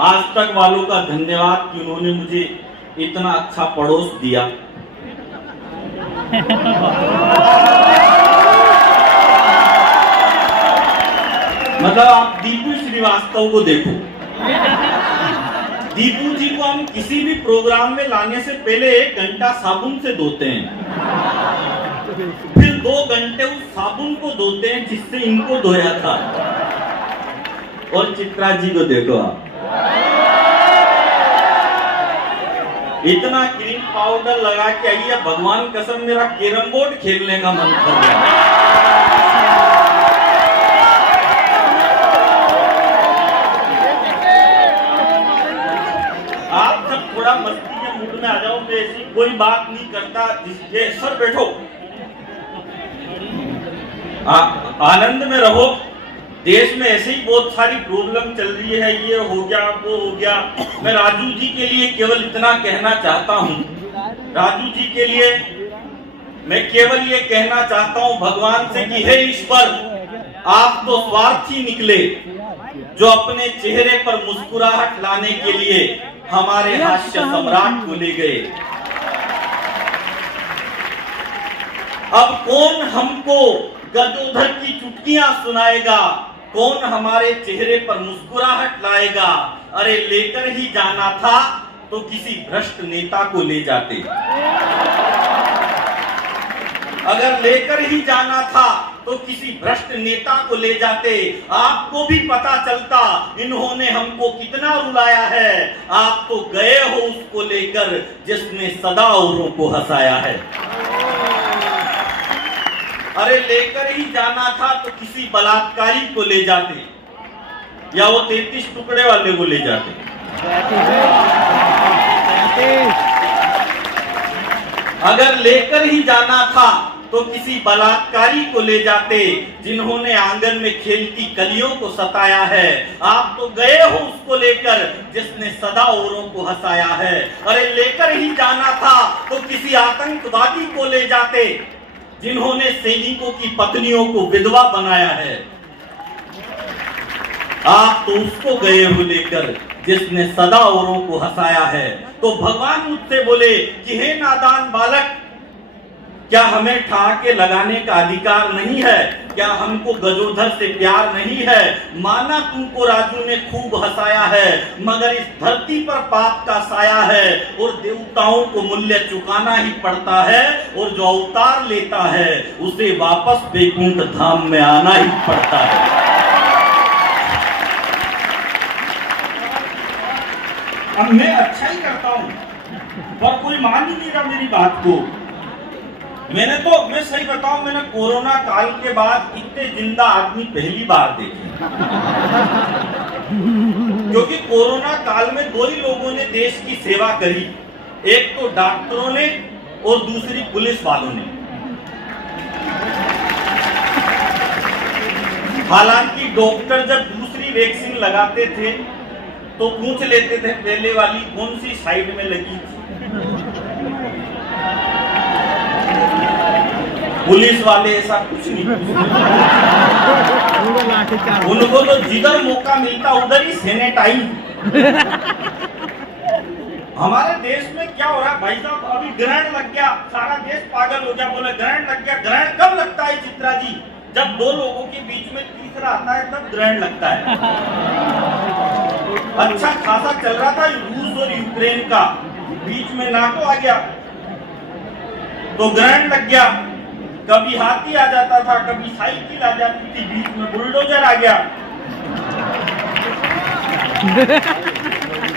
आज तक वालों का धन्यवाद कि उन्होंने मुझे इतना अच्छा पड़ोस दिया। मतलब आप दीपू श्रीवास्तव को देखो, दीपू जी को हम किसी भी प्रोग्राम में लाने से पहले 1 घंटा साबुन से धोते हैं, फिर 2 घंटे उस साबुन को धोते हैं जिससे इनको धोया था। और चित्रा जी को देखो आप, इतना क्रीम पाउडर लगा के आई है, भगवान कसम मेरा कैरम बोर्ड खेलने का मन कर रहा है। आप सब थोड़ा मस्ती के मूड में आ जाओ, मैं ऐसी कोई बात नहीं करता जिसके सर बैठो, आनंद में रहो। देश में ऐसे ही बहुत सारी प्रॉब्लम चल रही है, ये हो गया वो हो गया। मैं राजू जी के लिए केवल इतना कहना चाहता हूँ, राजू जी के लिए मैं केवल ये कहना चाहता हूँ भगवान से कि हे ईश्वर, आप तो स्वार्थी निकले जो अपने चेहरे पर मुस्कुराहट लाने के लिए हमारे हास्य सम्राट को ले गए। अब कौन हमको गजोधर की चुटकियां सुनाएगा, कौन हमारे चेहरे पर मुस्कुराहट लाएगा। अरे लेकर ही जाना था तो किसी भ्रष्ट नेता को ले जाते, अगर लेकर ही जाना था तो किसी भ्रष्ट नेता को ले जाते। आपको भी पता चलता इन्होंने हमको कितना रुलाया है। आप तो गए हो उसको लेकर जिसने सदा औरों को हंसाया है। अरे लेकर ही जाना था तो किसी बलात्कारी को ले जाते, या वो 33 टुकड़े वाले को ले जाते। अगर लेकर ही जाना था तो किसी बलात्कारी को ले जाते जिन्होंने आंगन में खेलती कलियों को सताया है। आप तो गए हो उसको लेकर जिसने सदा औरों को हंसाया है। अरे लेकर ही जाना था तो किसी आतंकवादी को ले जाते जिन्होंने सैनिकों की पत्नियों को विधवा बनाया है। आप तो उसको गए हो लेकर जिसने सदा औरों को हंसाया है। तो भगवान मुझसे बोले कि हे नादान बालक, क्या हमें ठहाके लगाने का अधिकार नहीं है? क्या हमको गजोधर से प्यार नहीं है? माना तुमको राजू ने खूब हंसाया है, मगर इस धरती पर पाप का साया है और देवताओं को मूल्य चुकाना ही पड़ता है, और जो अवतार लेता है उसे वापस वैकुंठ धाम में आना ही पड़ता है। अब मैं अच्छा ही करता हूं पर कोई मान ही नहीं रहा मेरी बात को। मैं सही बताऊं, मैंने कोरोना काल के बाद इतने जिंदा आदमी पहली बार देखे। क्योंकि कोरोना काल में 2 ही लोगों ने देश की सेवा करी, एक तो डॉक्टरों ने और दूसरी पुलिस वालों ने। हालांकि डॉक्टर जब दूसरी वैक्सीन लगाते थे तो पूछ लेते थे पहले वाली कौन सी साइड में लगी थी। पुलिस वाले ऐसा कुछ नहीं पूछते, उनको तो जिधर मौका मिलता उधर ही सैनिटाइज। हमारे देश में क्या हो रहा है भाई साहब, अभी ग्रहण लग गया, सारा देश पागल हो गया, बोले ग्रहण लग गया। ग्रहण कब लगता है चित्रा जी? जब 2 लोगों के बीच में तीसरा आता है तब ग्रहण लगता है। अच्छा खासा चल रहा था रूस और यूक्रेन का, बीच में नाटो आ गया तो ग्रहण लग गया। कभी हाथी आ जाता था, कभी साइकिल आ जाती थी, बीच में बुलडोजर आ गया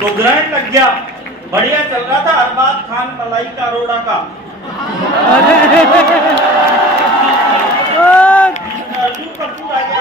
तो ग्रहण लग गया। बढ़िया चल रहा था अरबाज खान मलाइका अरोड़ा का, अर्जुन कपूर आ गया।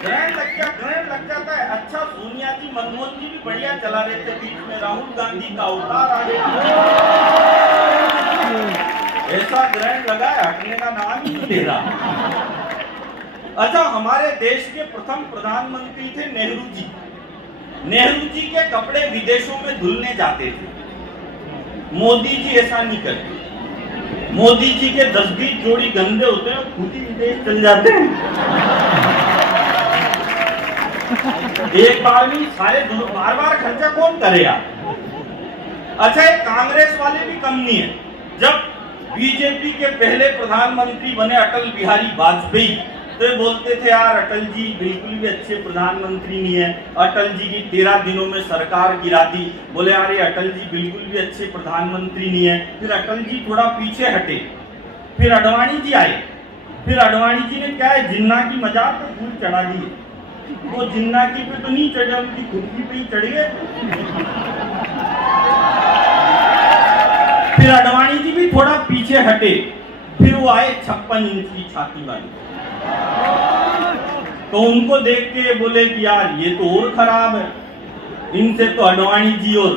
ग्रहण लग जाता है। अच्छा सोनिया जी मनमोहन जी भी बढ़िया चला रहे थे, बीच में राहुल गांधी का अवतार आ गया। ऐसा ग्रहण लगा हटने का नाम ही नहीं ले रहा। अच्छा हमारे देश के प्रथम प्रधानमंत्री थे नेहरू जी। नेहरू जी के कपड़े विदेशों में धुलने जाते थे, मोदी जी ऐसा नहीं करते। मोदी जी के 10-20 जोड़ी गंदे होते हैं, खुद ही विदेश चल जाते हैं। एक बार में सारे बार बार खर्चा कौन करेगा? अच्छा, एक कांग्रेस वाले भी कम नहीं है। जब बीजेपी के पहले प्रधानमंत्री बने अटल बिहारी वाजपेयी, तो ये बोलते थे यार अटल जी बिल्कुल भी अच्छे प्रधानमंत्री नहीं है, अटल जी की 13 दिनों में सरकार गिरा दी। बोले यार ये अटल जी बिल्कुल भी अच्छे प्रधानमंत्री नहीं है। फिर अटल जी थोड़ा पीछे हटे, फिर अडवाणी जी आए। फिर अडवाणी जी ने क्या है, जिन्ना की मजार पे फूल चढ़ा दिए। वो जिन्ना की पे तो नहीं चढ़े, उनकी खुद की पे ही चढ़ गए। फिर अडवाणी जी भी थोड़ा पीछे हटे, फिर वो आए 56 इंच की छाती वाले। तो उनको देख के बोले कि यार ये तो और खराब है, इनसे तो अडवाणी जी और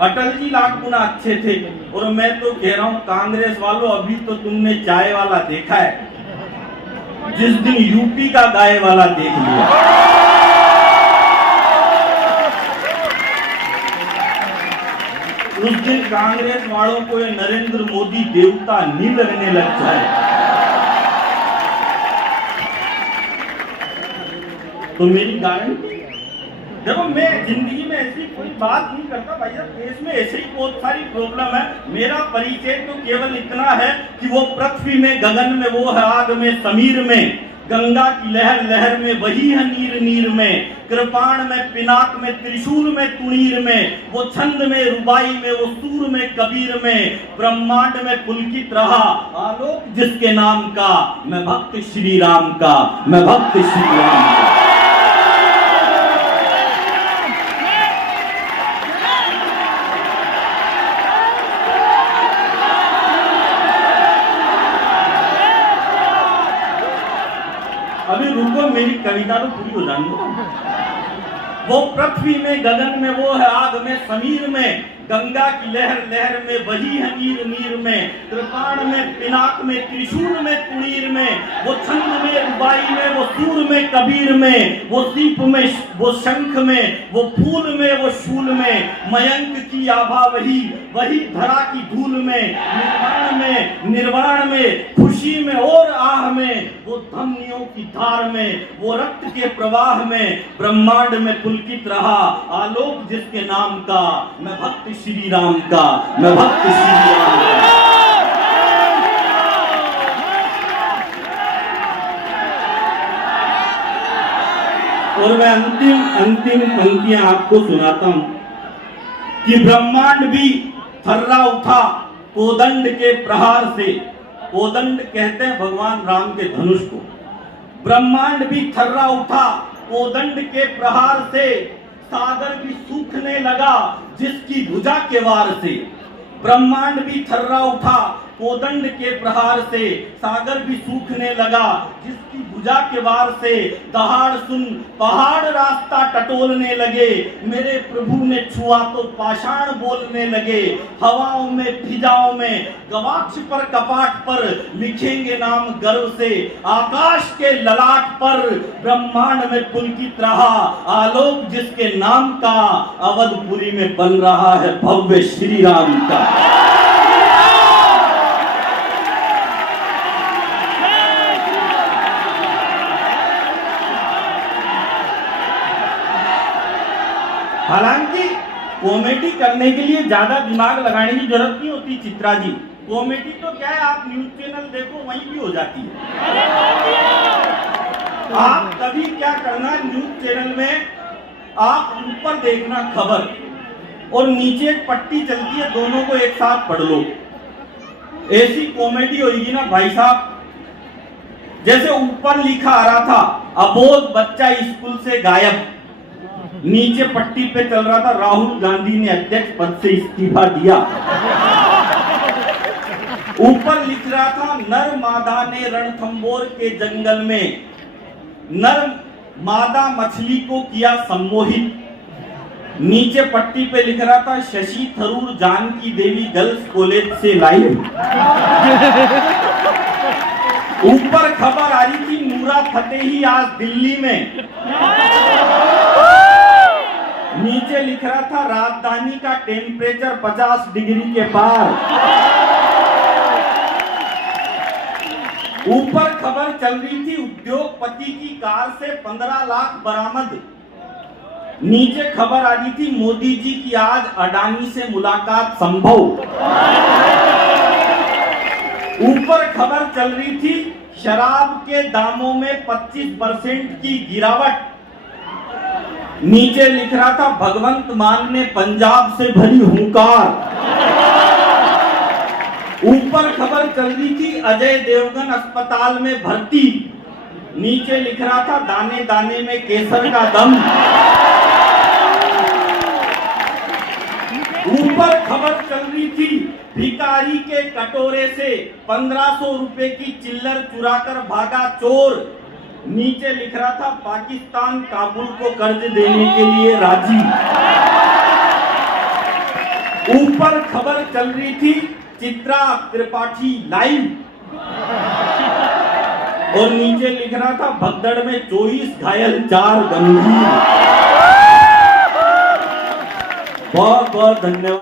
अटल जी लाख गुना अच्छे थे। और मैं तो कह रहा हूं कांग्रेस वालों, अभी तो तुमने चाय वाला देखा है, जिस दिन यूपी का गाय वाला देख लिया। उस दिन कांग्रेस वालों को ये नरेंद्र मोदी देवता नहीं लगने लग जाए। तो मेरी गारंटी, देखो मैं जिंदगी में ऐसी कोई बात नहीं करता भाई साहब, देश में ऐसे ही बहुत सारी प्रॉब्लम है। मेरा परिचय तो केवल इतना है कि वो पृथ्वी में, गगन में वो है, आग में, समीर में, गंगा की लहर लहर में वही है, नीर नीर में, कृपाण में, पिनाक में, त्रिशूल में, तुणीर में, वो छंद में, रुबाई में, वो सूर में, कबीर में, ब्रह्मांड में पुलकित रहा आलोक जिसके नाम का, मैं भक्त श्री राम का, मैं भक्त श्री राम का। अभी रुको, मेरी कविता तो पूरी हो जानी है। वो पृथ्वी में, गगन में वो है, आग में, समीर में, गंगा की लहर लहर में वही है, नीर नीर में, कृपाण में, पिनाक में, त्रिशूल में, तुणीर में, वो छंद में, रुबाई में, वो सूर में, कबीर में, वो दीप में, वो शंख में, वो फूल में, वो शूल में, मयंक की आभा वही, वही धरा की धूल में, निर्वाण में, निर्वाण में, खुशी में और आह में, वो धमनियों की धार में, वो रक्त के प्रवाह में, ब्रह्मांड में पुलकित रहा आलोक जिसके नाम का, मैं भक्त श्री राम का, मैं भक्त श्री राम का। और मैं अंतिम पंक्तियां आपको सुनाता हूं कि ब्रह्मांड भी थर्रा उठा कोदंड के प्रहार से। कोदंड कहते हैं भगवान राम के धनुष को। ब्रह्मांड भी थर्रा उठा कोदंड के प्रहार से, सागर भी सूखने लगा जिसकी भुजा के वार से। ब्रह्मांड भी थर्रा उठा कोदंड के प्रहार से, सागर भी सूखने लगा जिसकी भुजा के वार से। दहाड़ सुन पहाड़ रास्ता टटोलने लगे, मेरे प्रभु ने छुआ तो पाषाण बोलने लगे। हवाओं में, फिजाओं में, गवाक्ष पर, कपाट पर लिखेंगे नाम गर्व से। आकाश के ललाट पर ब्रह्मांड में पुलकित रहा आलोक जिसके नाम का, अवधपुरी में बन रहा है भव्य श्री राम का। हालांकि कॉमेडी करने के लिए ज्यादा दिमाग लगाने की जरूरत नहीं होती चित्रा जी। कॉमेडी तो क्या है, आप न्यूज चैनल देखो वहीं भी हो जाती है। आप कभी क्या करना, न्यूज चैनल में आप ऊपर देखना खबर और नीचे एक पट्टी चलती है, दोनों को एक साथ पढ़ लो। ऐसी कॉमेडी होगी ना भाई साहब। जैसे ऊपर लिखा आ रहा था अबोध बच्चा स्कूल से गायब, नीचे पट्टी पे चल रहा था राहुल गांधी ने अध्यक्ष पद से इस्तीफा दिया। ऊपर लिख रहा था नर मादा ने रणथंबोर के जंगल में नर मादा मछली को किया सम्मोहित। नीचे पट्टी पे लिख रहा था शशि थरूर जानकी देवी गर्ल्स कॉलेज से लाइव। ऊपर खबर आ रही थी नूरा फतेही आज दिल्ली में। नीचे लिख रहा था राजधानी का टेम्परेचर 50 डिग्री के पार। ऊपर खबर चल रही थी उद्योगपति की कार से 15 लाख बरामद। नीचे खबर आ रही थी मोदी जी की आज अडानी से मुलाकात संभव। ऊपर खबर चल रही थी शराब के दामों में 25% की गिरावट। नीचे लिख रहा था भगवंत मान ने पंजाब से भरी हुंकार। ऊपर खबर चल रही थी अजय देवगन अस्पताल में भर्ती। नीचे लिख रहा था दाने दाने में केसर का दम। ऊपर खबर चल रही थी भिखारी के कटोरे से 1500 रुपए की चिल्लर चुराकर भागा चोर। नीचे लिख रहा था पाकिस्तान काबुल को कर्ज देने के लिए राजी। ऊपर खबर चल रही थी चित्रा त्रिपाठी लाइव। और नीचे लिख रहा था भगदड़ में 24 घायल 4 गंभीर। बहुत बहुत धन्यवाद।